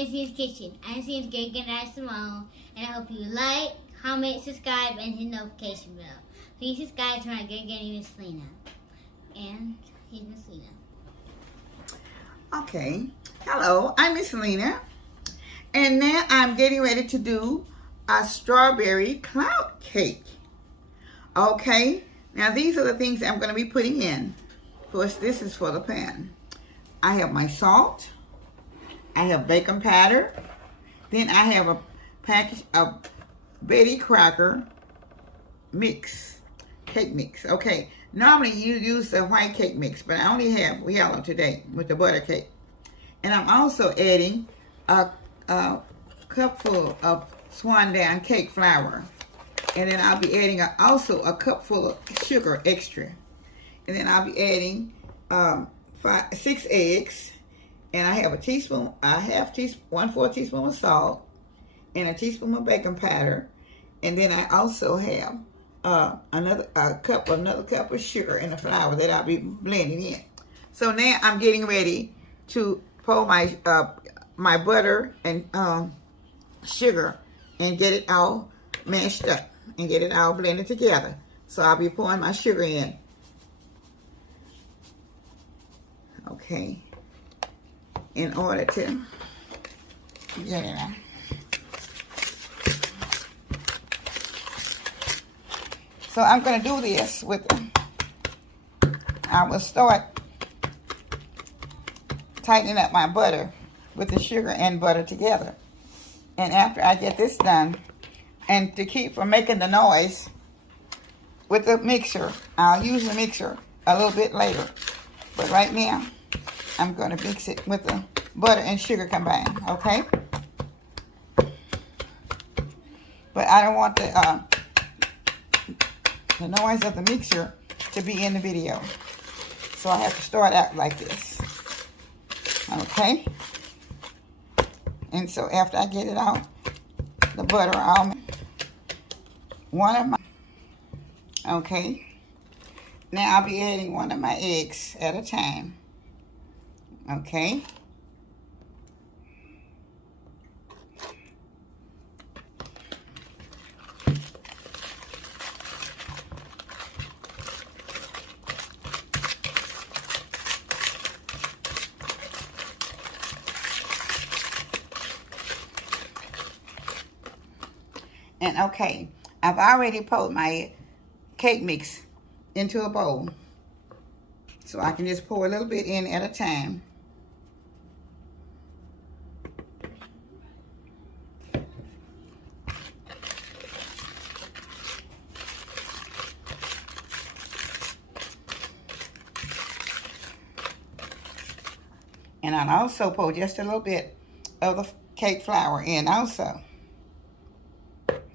Missy's Kitchen. I'm Missy's Gagan Simone, and I hope you like, comment, subscribe, and hit the notification bell. Please subscribe to my good Granny Miss Lena. And here's Miss Lena. Okay. Hello, I'm Miss Lena. And now I'm getting ready to do a strawberry cloud cake. Okay. Now these are the things I'm going to be putting in. First, this is for the pan. I have my salt. I have bacon powder. Then I have a package of Betty Crocker mix, cake mix. Okay, normally you use the white cake mix, but I only have yellow today with the butter cake. And I'm also adding a cupful of swan down cake flour. And then I'll be adding also a cupful of sugar extra. And then I'll be adding 6 eggs. And I have a teaspoon, a 1/4 teaspoon of salt, and a teaspoon of bacon powder. And then I also have another cup of sugar and the flour that I'll be blending in. So now I'm getting ready to pour my my butter and sugar and get it all mashed up and get it all blended together. So I'll be pouring my sugar in. Okay. In order to get it out. So I'm going to do this with, I will start tightening up my butter with the sugar and butter together. And after I get this done, and to keep from making the noise with the mixer, I'll use the mixer a little bit later. But right now, I'm going to mix it with the butter and sugar combined, okay? But I don't want the noise of the mixer to be in the video. So I have to start out like this, okay? And so after I get it out, the butter, okay? Now I'll be adding one of my eggs at a time. Okay. And okay, I've already poured my cake mix into a bowl. So I can just pour a little bit in at a time. And I'll also pour just a little bit of the cake flour in also.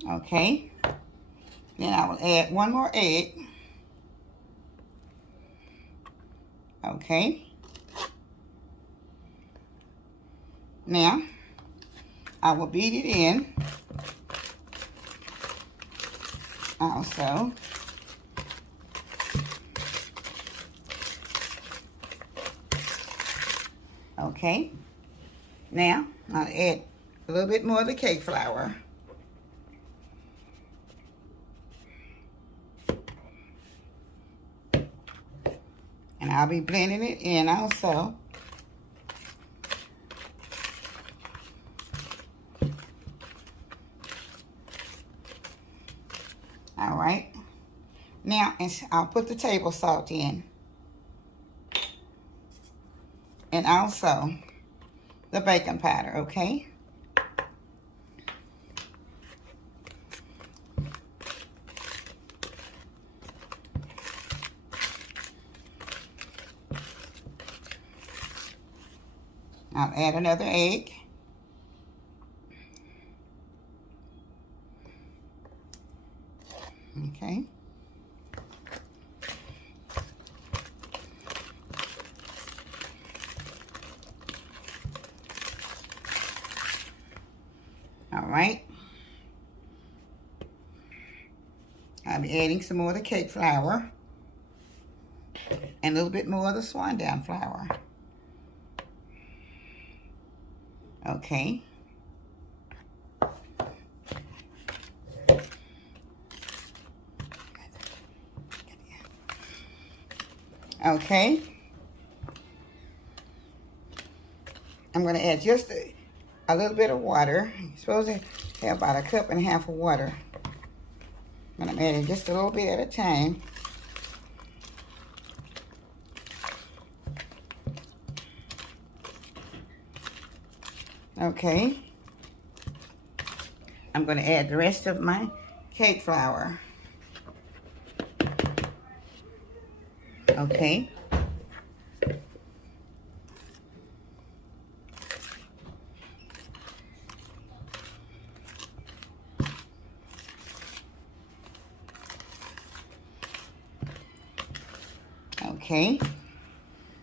Okay. Then I will add one more egg. Okay. Now, I will beat it in. Also. Okay. Now, I'll add a little bit more of the cake flour. And I'll be blending it in also. All right. Now, I'll put the table salt in. And also the bacon powder, okay? I'll add another egg. Okay. All right. I'll be adding some more of the cake flour and a little bit more of the swan down flour. Okay. Okay. I'm going to add just a little bit of water. You're supposed to have about 1.5 cups of water. And I'm adding just a little bit at a time. Okay. I'm going to add the rest of my cake flour. Okay. Okay.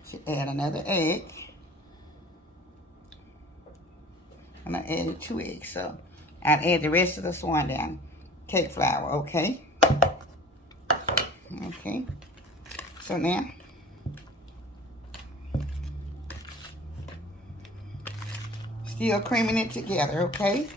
Should add another egg. And I added 2 eggs, so I'll add the rest of the swan down cake flour, okay? Okay. So now, still creaming it together, okay?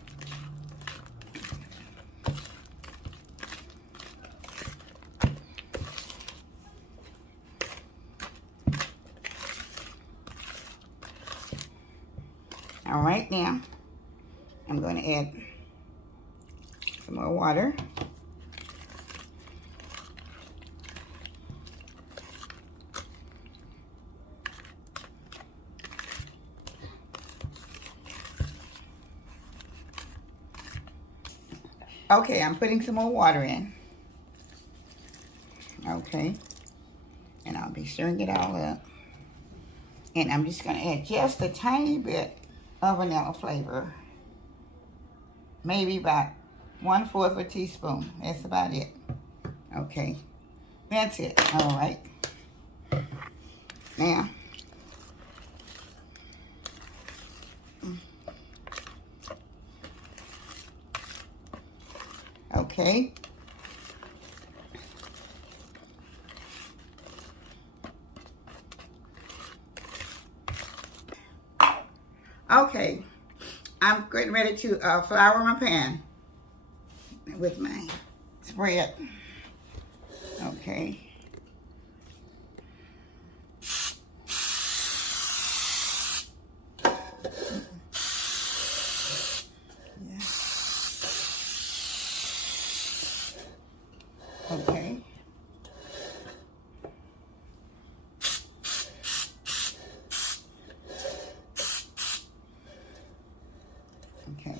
All right, now I'm going to add some more water. Okay, I'm putting some more water in. Okay, and I'll be stirring it all up. And I'm just going to add just a tiny bit of vanilla flavor. Maybe about 1/4 of a teaspoon. That's about it. Okay, that's it. All right. Now, okay. Okay, I'm getting ready to flour my pan with my spread. Okay. Yeah. Okay. Okay.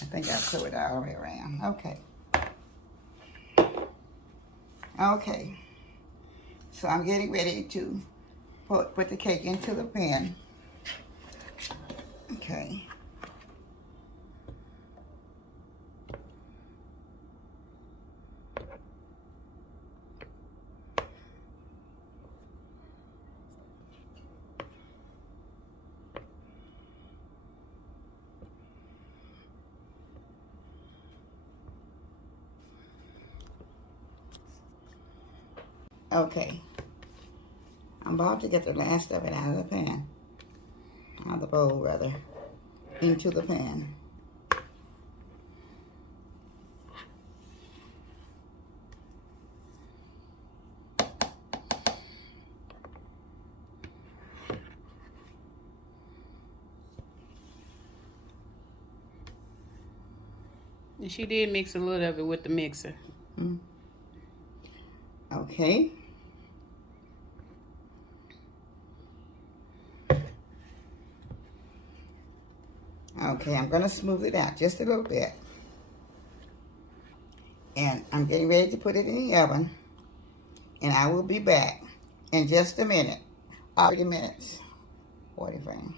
I think I'll put it all the way around. Okay. Okay. So I'm getting ready to put the cake into the pan. Okay. Okay, I'm about to get the last of it out of the pan, out of the bowl rather, into the pan. And she did mix a little of it with the mixer. Okay. Okay, I'm going to smooth it out just a little bit. And I'm getting ready to put it in the oven. And I will be back in just a minute. 30 minutes. 40 frames.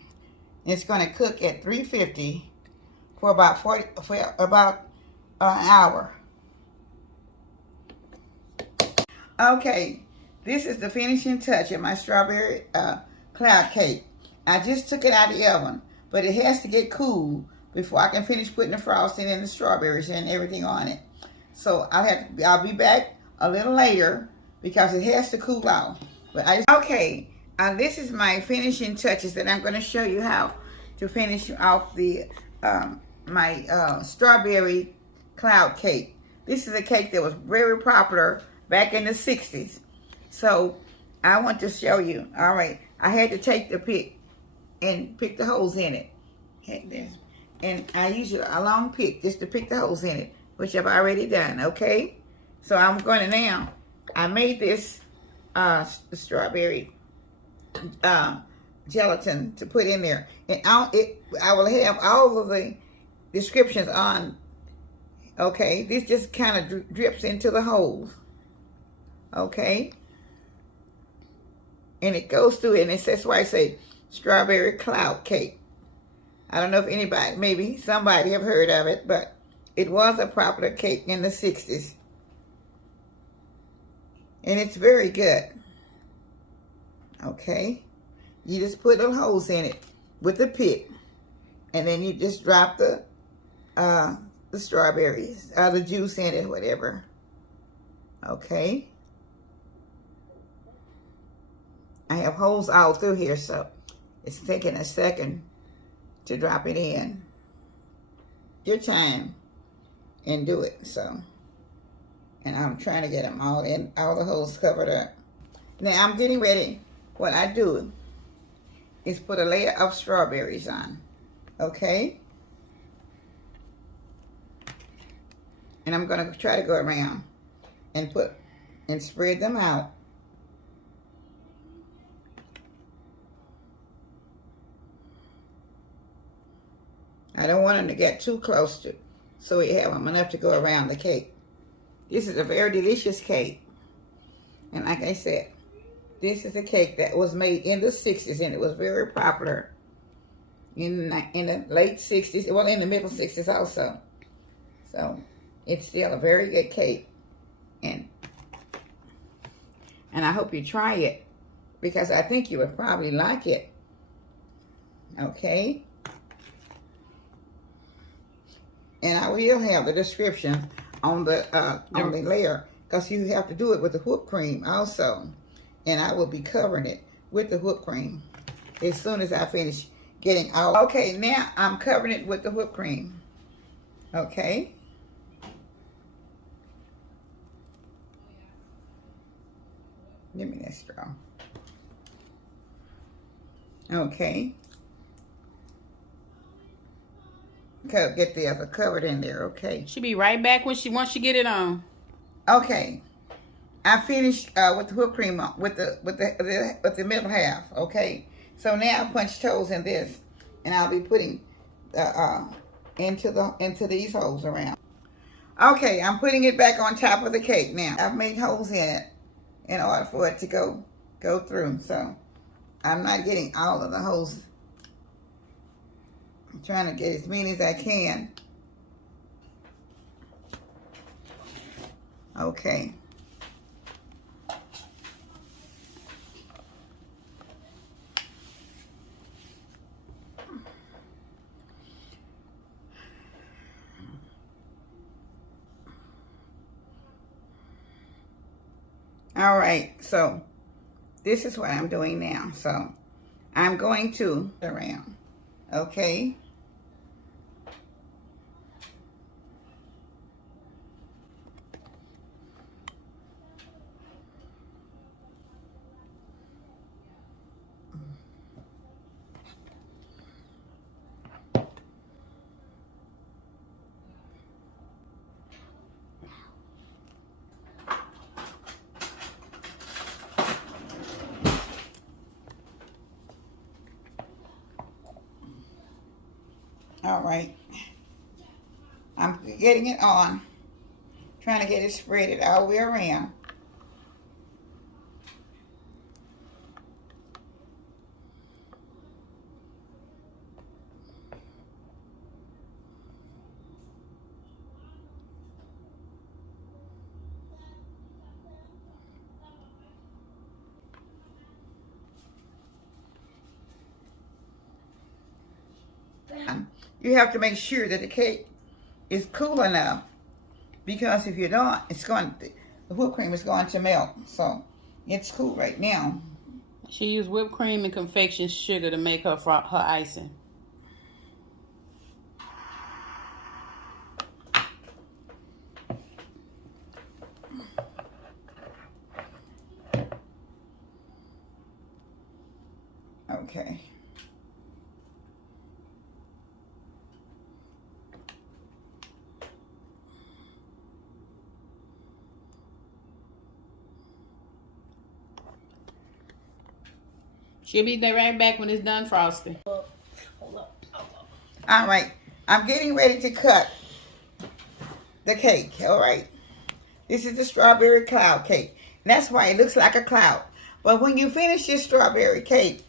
It's going to cook at 350 for about an hour. Okay, this is the finishing touch of my strawberry cloud cake. I just took it out of the oven, but it has to get cool before I can finish putting the frosting and the strawberries and everything on it. So I'll be back a little later because it has to cool out. But okay, this is my finishing touches that I'm going to show you how to finish off the my strawberry cloud cake. This is a cake that was very popular back in the 60s. So I want to show you. All right, I had to take the pick and pick the holes in it. And I use a long pick just to pick the holes in it, which I've already done, okay? So I'm going to now, I made this strawberry gelatin to put in there. And I will have all of the descriptions on, okay? This just kind of drips into the holes, okay? And it goes through it, and that's why I say strawberry cloud cake. I don't know if anybody, maybe somebody have heard of it, but it was a popular cake in the 60s. And it's very good. Okay? You just put little holes in it with the pick. And then you just drop the strawberries, the juice in it, whatever. Okay? I have holes all through here, so it's taking a second to drop it in. Your time and do it. So, and I'm trying to get them all in, all the holes covered up. Now I'm getting ready. What I do is put a layer of strawberries on, okay? And I'm gonna try to go around and spread them out. I don't want them to get too close to, so we have them enough to go around the cake. This is a very delicious cake. And like I said, this is a cake that was made in the 60s, and it was very popular in the late 60s, well, in the middle 60s also. So it's still a very good cake. And I hope you try it, because I think you would probably like it. Okay? And I will have the description on the layer, because you have to do it with the whipped cream also. And I will be covering it with the whipped cream as soon as I finish getting all. Okay, now I'm covering it with the whipped cream. Okay. Give me that straw. Okay. Get the other covered in there, okay? She'll be right back once she get it on. Okay, I finished with the whipped cream with the middle half. Okay, so now I punched holes in this, and I'll be putting into these holes around. Okay, I'm putting it back on top of the cake now. I've made holes in it in order for it to go through. So I'm not getting all of the holes. I'm trying to get as many as I can. Okay. All right, so this is what I'm doing now. So I'm going to around, okay? All right, I'm getting it on, trying to get it spread all the way around. You have to make sure that the cake is cool enough, because if you don't, the whipped cream is going to melt. So it's cool right now. She used whipped cream and confection sugar to make her icing. Okay. She'll be there right back when it's done frosting. All right. I'm getting ready to cut the cake. All right. This is the strawberry cloud cake. And that's why it looks like a cloud. But when you finish this strawberry cake,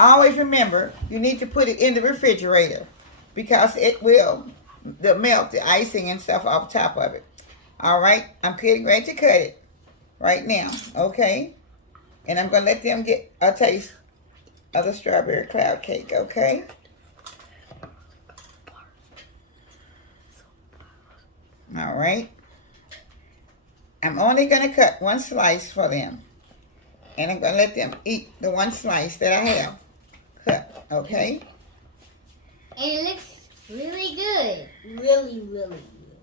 always remember you need to put it in the refrigerator because it will melt the icing and stuff off top of it. All right. I'm getting ready to cut it right now. Okay. And I'm going to let them get a taste of the strawberry cloud cake. Okay. All right. I'm only going to cut one slice for them. And I'm going to let them eat the one slice that I have cut. Okay? And it looks really good. Really, really good.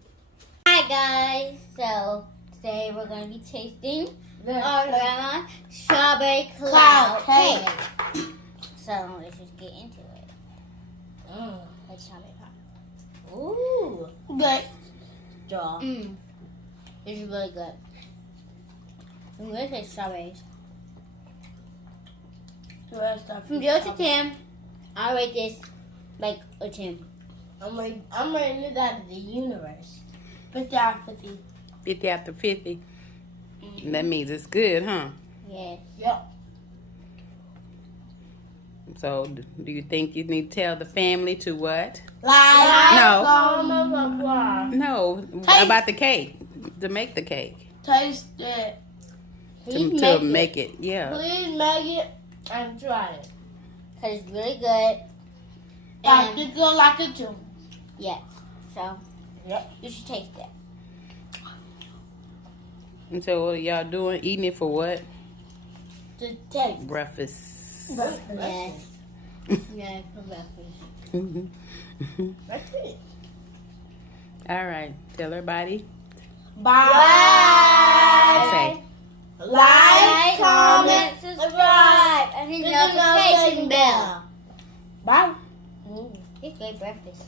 Hi, guys. So, today we're going to be tasting our grandma's strawberry cloud cake. So, let's just get into it. Like strawberry pie. Ooh. Good. Draw. This is really good. I'm going to say strawberries. From 0 to 10, I rate this like a 10. I'm rating it out of the universe. 50 out of 50. 50 after 50. That means it's good, huh? Yes. Yep. So, do you think you need to tell the family to what? No. No, Taste. about the cake. To make the cake. Taste it. To make it, yeah. Please make it and try it. Because it's really good. And it's good like it too. Yes. So, yep. You should taste it. And so, what are y'all doing? Eating it for what? To taste. Breakfast. Yes. Yeah, for breakfast. That's it. All right. Tell everybody. Bye. Say. Like, comment, subscribe, and hit the notification bell. Bye. It's great breakfast.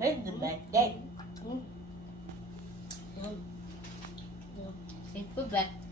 It's the best day. It's for breakfast.